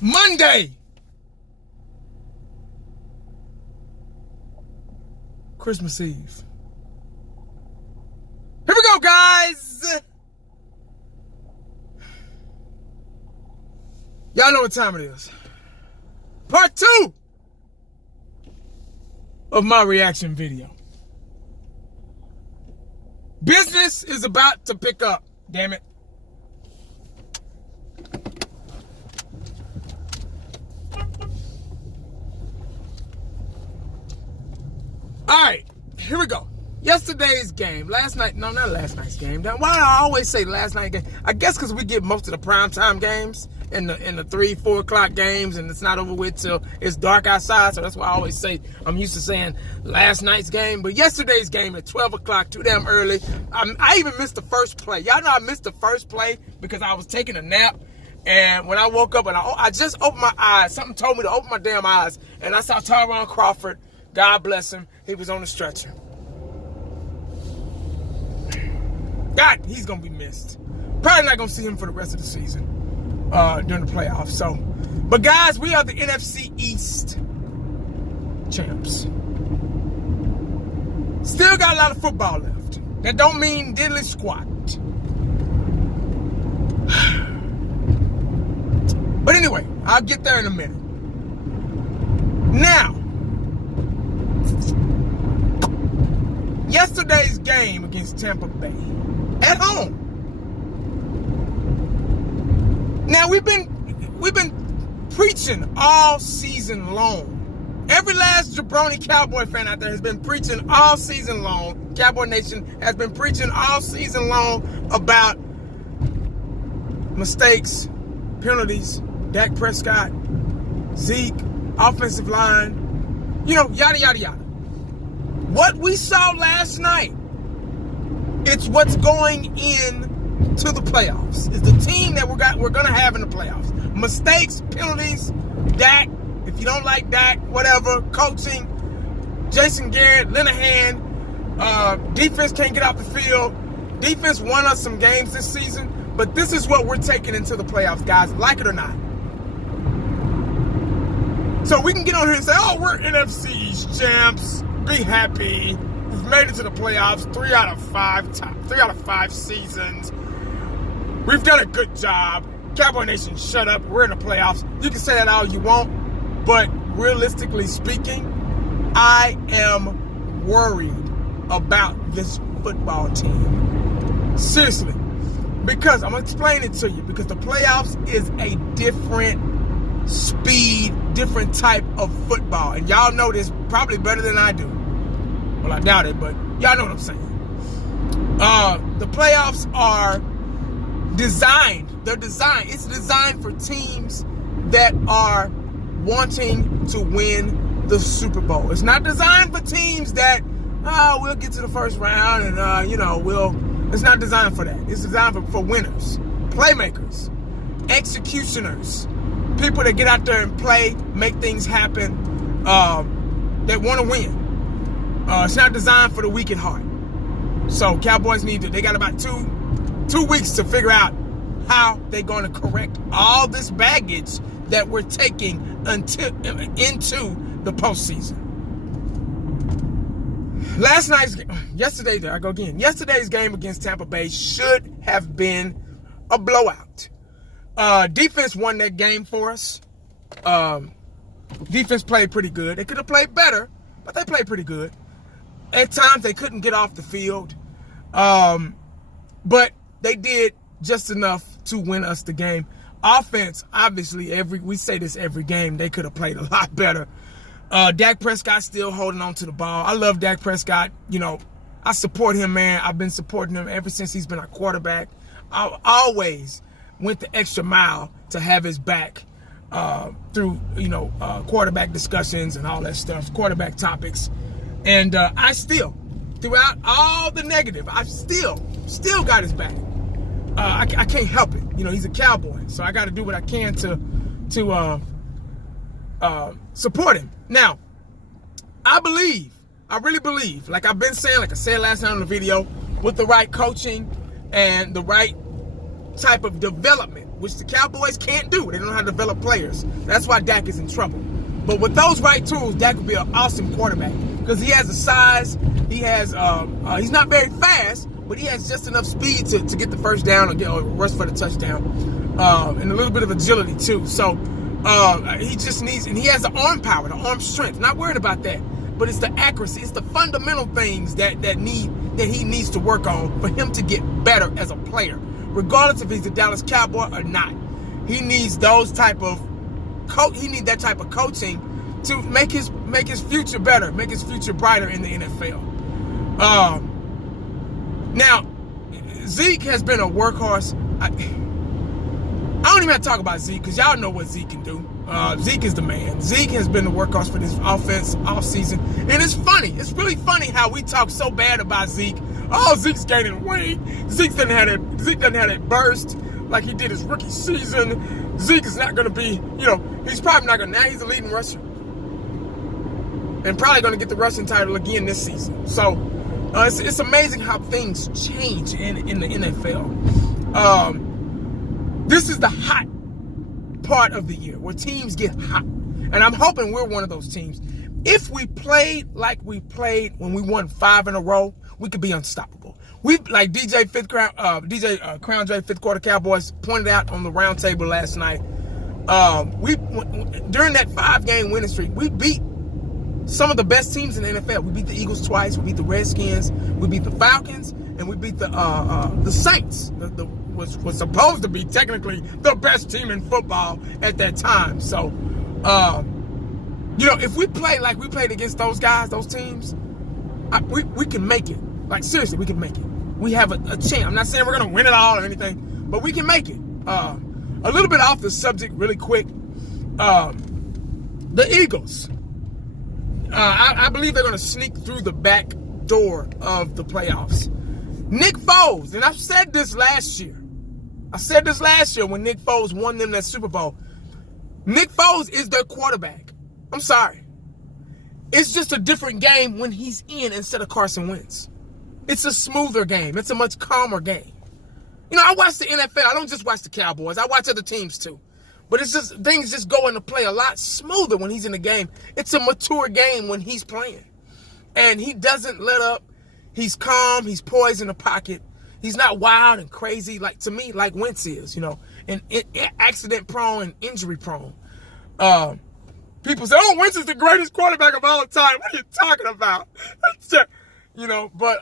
Monday. Christmas Eve. Here we go, guys. Y'all know what time it is. Part 2 of my reaction video. Business is about to pick up, damn it. All right, here we go. Yesterday's game, not last night's game. Why do I always say last night game? I guess because we get most of the primetime games in the 3, 4 o'clock games, and it's not over with till it's dark outside. So that's why I always say I'm used to saying last night's game. But yesterday's game at 12 o'clock, too damn early. I even missed the first play. Y'all know I missed the first play because I was taking a nap. And when I woke up and I just opened my eyes, something told me to open my damn eyes, and I saw Tyron Crawford. God bless him. He was on the stretcher. God, he's going to be missed. Probably not going to see him for the rest of the season during the playoffs. So, but guys, we are the NFC East champs. Still got a lot of football left. That don't mean diddly squat. But anyway, I'll get there in a minute. Now, yesterday's game against Tampa Bay at home. Now we've been preaching all season long. Every last jabroni Cowboy fan out there has been preaching all season long. Cowboy Nation has been preaching all season long about mistakes, penalties, Dak Prescott, Zeke, offensive line, yada, yada, yada. What we saw last night, it's what's going into the playoffs. It's the team that we're going to have in the playoffs. Mistakes, penalties, Dak, if you don't like Dak, whatever, coaching, Jason Garrett, Linehan, defense can't get off the field. Defense won us some games this season, but this is what we're taking into the playoffs, guys, like it or not. So we can get on here and say, oh, we're NFC East champs. Be happy. We've made it to the playoffs 3 out of 5 seasons. We've done a good job. Cowboy Nation, shut up. We're in the playoffs. You can say that all you want, but realistically speaking, I am worried about this football team. Seriously. Because I'm going to explain it to you. Because the playoffs is a different speed, different type of football. And y'all know this probably better than I do. Well, I doubt it, but y'all know what I'm saying. The playoffs are designed. They're designed. It's designed for teams that are wanting to win the Super Bowl. It's not designed for teams that, we'll get to the first round and, it's not designed for that. It's designed for winners, playmakers, executioners, people that get out there and play, make things happen, that want to win. It's not designed for the weak at heart. So Cowboys they got about two weeks to figure out how they're going to correct all this baggage that we're taking into the postseason. Yesterday's game against Tampa Bay should have been a blowout. Defense won that game for us. Defense played pretty good. They could have played better, but they played pretty good. At times, they couldn't get off the field. But they did just enough to win us the game. Offense, obviously, we say this every game, they could have played a lot better. Dak Prescott still holding on to the ball. I love Dak Prescott. I support him, man. I've been supporting him ever since he's been our quarterback. I always went the extra mile to have his back through, quarterback discussions and all that stuff, quarterback topics. And I still, throughout all the negative, I've still got his back. I can't help it. He's a Cowboy, so I got to do what I can to support him. Now, I really believe, like I've been saying, like I said last night on the video, with the right coaching and the right type of development, which the Cowboys can't do. They don't know how to develop players. That's why Dak is in trouble. But with those right tools, Dak would be an awesome quarterback because he has the size. He has. He's not very fast, but he has just enough speed to get the first down or rush for the touchdown, and a little bit of agility too. So he just needs, and he has the arm power, the arm strength. Not worried about that, but it's the accuracy, it's the fundamental things that he needs to work on for him to get better as a player, regardless if he's a Dallas Cowboy or not. He needs those type of he needs that type of coaching to make his future better, make his future brighter in the NFL. Now, Zeke has been a workhorse. I don't even have to talk about Zeke because y'all know what Zeke can do. Zeke is the man. Zeke has been the workhorse for this offense all season. And it's funny. It's really funny how we talk so bad about Zeke. Oh, Zeke's gaining weight. Zeke doesn't have that burst like he did his rookie season. Zeke is not going to be, he's probably not going to. Now he's the leading rusher. And probably going to get the rushing title again this season. So, it's amazing how things change in the NFL. This is the hot part of the year where teams get hot. And I'm hoping we're one of those teams. If we played like we played when we won 5 in a row, we could be unstoppable. We, like Crown J, fifth quarter Cowboys pointed out on the round table last night, during that 5-game winning streak, we beat some of the best teams in the NFL. We beat the Eagles twice, we beat the Redskins, we beat the Falcons, and we beat the Saints. Was supposed to be technically the best team in football at that time. So, if we play like we played against those guys, those teams, we can make it. Like, seriously, we can make it. We have a chance. I'm not saying we're going to win it all or anything, but we can make it. A little bit off the subject really quick. The Eagles. I believe they're going to sneak through the back door of the playoffs. Nick Foles, and I've said this last year. When Nick Foles won them that Super Bowl. Nick Foles is their quarterback. I'm sorry. It's just a different game when he's in instead of Carson Wentz. It's a smoother game. It's a much calmer game. I watch the NFL. I don't just watch the Cowboys. I watch other teams too. But it's just things just go into play a lot smoother when he's in the game. It's a mature game when he's playing. And he doesn't let up. He's calm. He's poised in the pocket. He's not wild and crazy like Wentz is, and accident prone and injury prone. People say, "Oh, Wentz is the greatest quarterback of all time." What are you talking about? But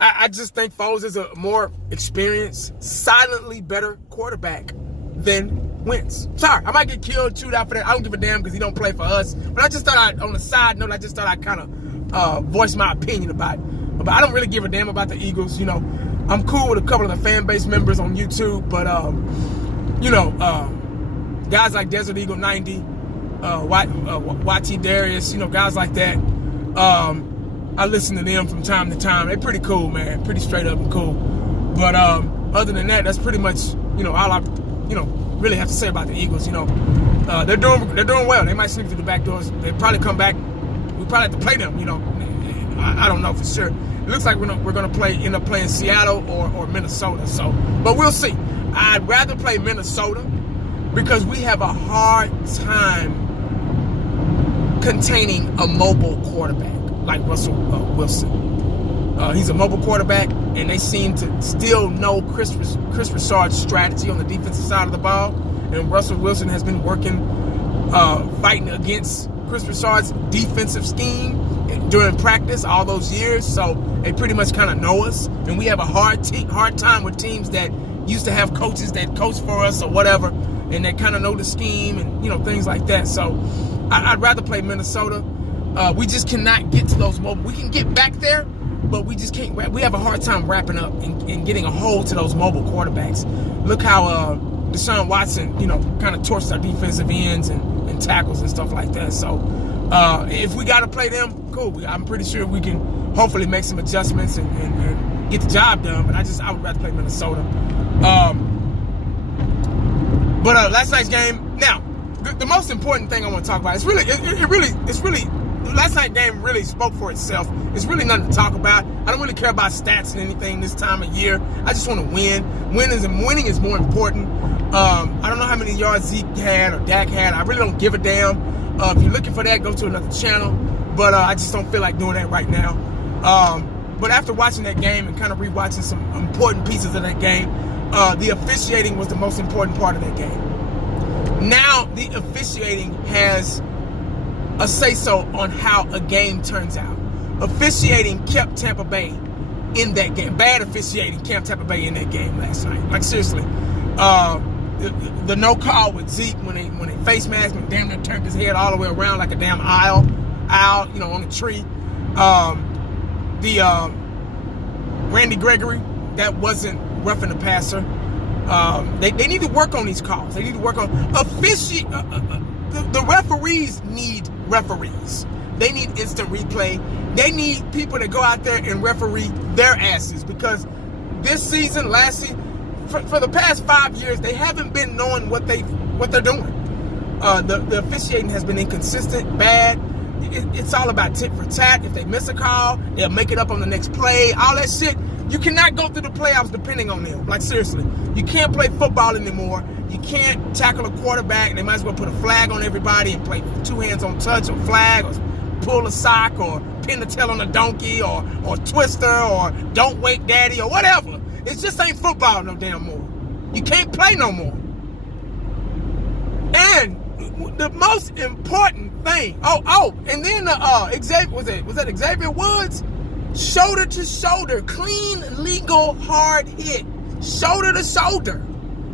I just think Foles is a more experienced, silently better quarterback than Wentz. Sorry, I might get killed, chewed out for that. I don't give a damn because he don't play for us. But I just thought on a side note, I'd kind of voice my opinion about it. But I don't really give a damn about the Eagles. I'm cool with a couple of the fan base members on YouTube, but guys like Desert Eagle 90, YT Darius, guys like that. I listen to them from time to time. They're pretty cool, man. Pretty straight up and cool. But other than that, that's pretty much all I really have to say about the Eagles. They're doing well. They might sneak through the back doors. They probably come back. We probably have to play them. I don't know for sure. It looks like we're going to end up playing Seattle or Minnesota. So, but we'll see. I'd rather play Minnesota because we have a hard time containing a mobile quarterback like Russell Wilson. He's a mobile quarterback, and they seem to still know Chris Broussard's strategy on the defensive side of the ball. And Russell Wilson has been working, fighting against Chris Broussard's defensive scheme during practice all those years. So they pretty much kind of know us. And we have a hard time with teams that used to have coaches that coach for us or whatever, and they kind of know the scheme and, things like that. So I'd rather play Minnesota. We just cannot get to those mobile. We can get back there, but we just can't. We have a hard time wrapping up and getting a hold to those mobile quarterbacks. Look how Deshaun Watson, kind of torched our defensive ends and tackles and stuff like that. So if we got to play them, cool. I'm pretty sure we can hopefully make some adjustments and get the job done. But I would rather play Minnesota. But last night's game. Now, the most important thing I want to talk about is really last night's game really spoke for itself. It's really nothing to talk about. I don't really care about stats and anything this time of year. I just want to win. Winning is more important. I don't know how many yards Zeke had or Dak had. I really don't give a damn. If you're looking for that, go to another channel. But I just don't feel like doing that right now. But after watching that game and kind of rewatching some important pieces of that game, the officiating was the most important part of that game. Now the officiating has a say-so on how a game turns out. Officiating kept Tampa Bay in that game. Bad officiating kept Tampa Bay in that game last night. Like, seriously. The no call with Zeke when they face masked and damn near turned his head all the way around like a damn owl, on a tree. The Randy Gregory, that wasn't roughing the passer. They need to work on these calls. They need to work on the referees need referees. They need instant replay. They need people to go out there and referee their asses, because this season, last season, for the past 5 years, they haven't been knowing what they're doing. The officiating has been inconsistent, bad. It's all about tit for tat. If they miss a call, they'll make it up on the next play. All that shit. You cannot go through the playoffs depending on them. Like, seriously. You can't play football anymore. You can't tackle a quarterback. They might as well put a flag on everybody and play two hands on touch or flag or pull a sock or pin the tail on a donkey or twister or don't wake daddy or whatever. It just ain't football no damn more. You can't play no more. And the most important thing, and then Xavier, was that Xavier Woods? Shoulder to shoulder, clean, legal, hard hit. Shoulder to shoulder.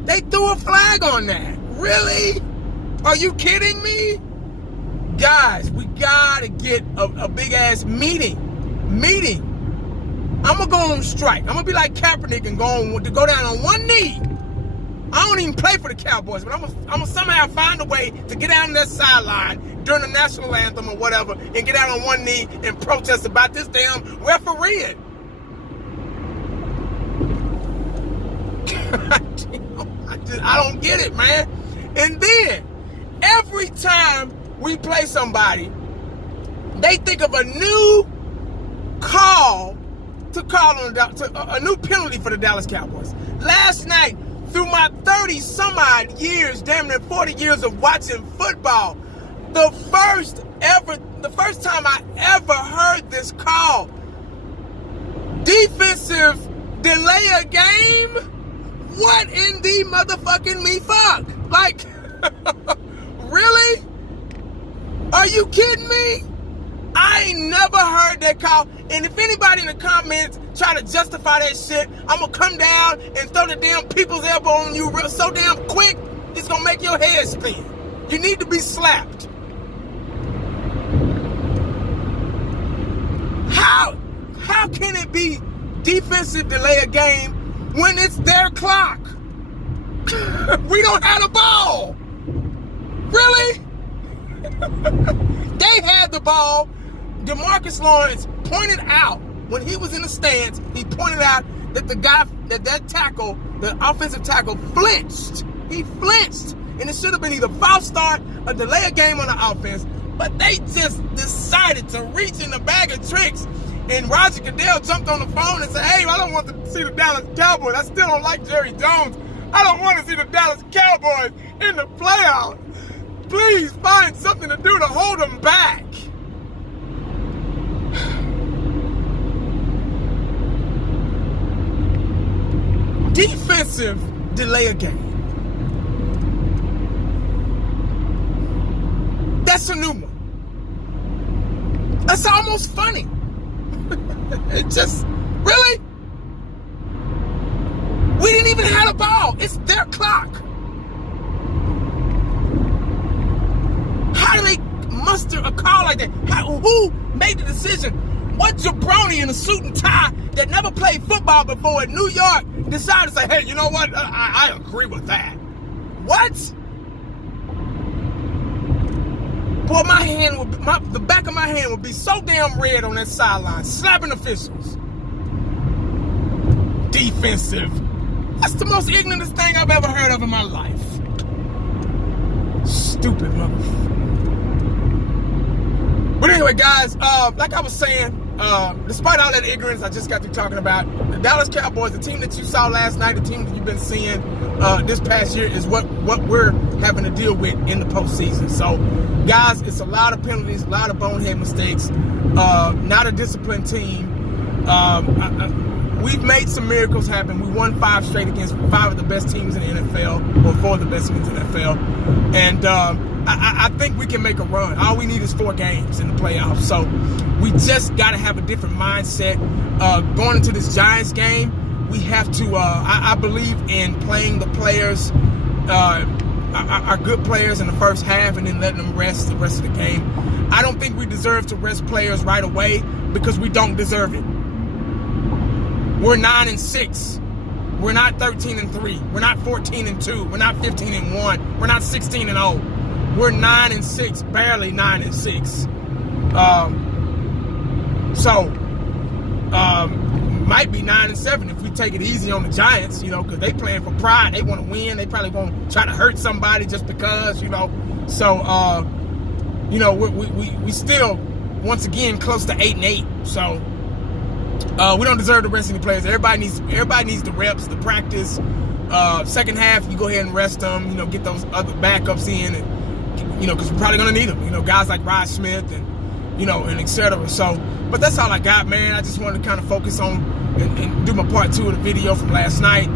They threw a flag on that. Really? Are you kidding me? Guys, we gotta get a big ass meeting. I'm gonna go on strike. I'm gonna be like Kaepernick and go down on one knee. I don't even play for the Cowboys, but I'm gonna somehow find a way to get down that sideline during the national anthem or whatever and get down on one knee and protest about this damn refereeing. I don't get it, man. And then every time we play somebody, they think of a new call to call on a new penalty for the Dallas Cowboys. Last night, through my 30-some-odd years, damn near 40 years of watching football, the first time I ever heard this call, defensive delay a game? What in the motherfucking me fuck? Like, really? Are you kidding me? I ain't never heard that call. And if anybody in the comments try to justify that shit, I'm going to come down and throw the damn people's elbow on you so damn quick, it's going to make your head spin. You need to be slapped. How can it be defensive delay a game when it's their clock? We don't have the ball. Really? They had the ball. DeMarcus Lawrence pointed out when he was in the stands, he pointed out that that tackle, the offensive tackle, flinched. He flinched. And it should have been either false start or delay a game on the offense. But they just decided to reach in the bag of tricks. And Roger Goodell jumped on the phone and said, hey, I don't want to see the Dallas Cowboys. I still don't like Jerry Jones. I don't want to see the Dallas Cowboys in the playoffs. Please find something to do to hold them back. Defensive delay a game. That's a new one. That's almost funny. It just, really? We didn't even have a ball. It's their clock. How do they muster a call like that? Who made the decision? What jabroni in a suit and tie that never played football before in New York decided to say, hey, you know what? I agree with that. What? Boy, the back of my hand would be so damn red on that sideline, slapping officials. Defensive. That's the most ignorant thing I've ever heard of in my life. Stupid motherfucker. But anyway, guys, like I was saying, despite all that ignorance I just got through talking about, the Dallas Cowboys, the team that you saw last night, the team that you've been seeing this past year, is what we're having to deal with in the postseason. So, guys, it's a lot of penalties, a lot of bonehead mistakes. Not a disciplined team. We've made some miracles happen. We won 5 straight against 5 of the best teams in the NFL, or 4 of the best teams in the NFL. And I think we can make a run. All we need is 4 games in the playoffs. So we just got to have a different mindset. Going into this Giants game, we have to, I believe in playing the players, our good players in the first half, and then letting them rest the rest of the game. I don't think we deserve to rest players right away because we don't deserve it. We're 9-6. We're not 13-3. We're not 14-2. We're not 15-1. We're not 16-0. We're 9-6, barely 9-6. Might be 9-7 if we take it easy on the Giants, because they playing for pride. They want to win. They probably going to try to hurt somebody just because, So, we still, once again, close to 8-8. So, we don't deserve the rest of the players. Everybody needs the reps, the practice. Second half, you go ahead and rest them. Get those other backups in, and because we're probably gonna need them. Guys like Rod Smith and and etc. So, but that's all I got, man. I just wanted to kind of focus on and do my part 2 of the video from last night.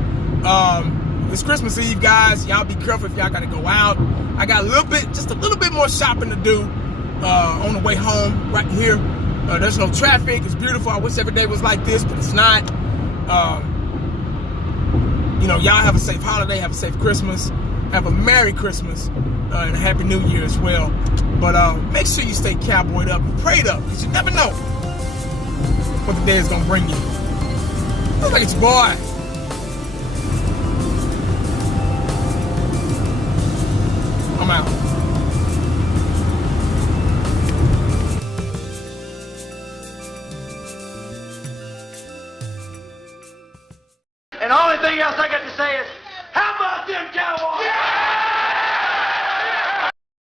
It's Christmas Eve, guys. Y'all be careful if y'all gotta go out. I got just a little bit more shopping to do on the way home right here. There's no traffic. It's beautiful. I wish every day was like this, but it's not. Y'all have a safe holiday. Have a safe Christmas. Have a Merry Christmas and a Happy New Year as well. But make sure you stay cowboyed up and prayed up, because you never know what the day is going to bring you. Look like it's your boy.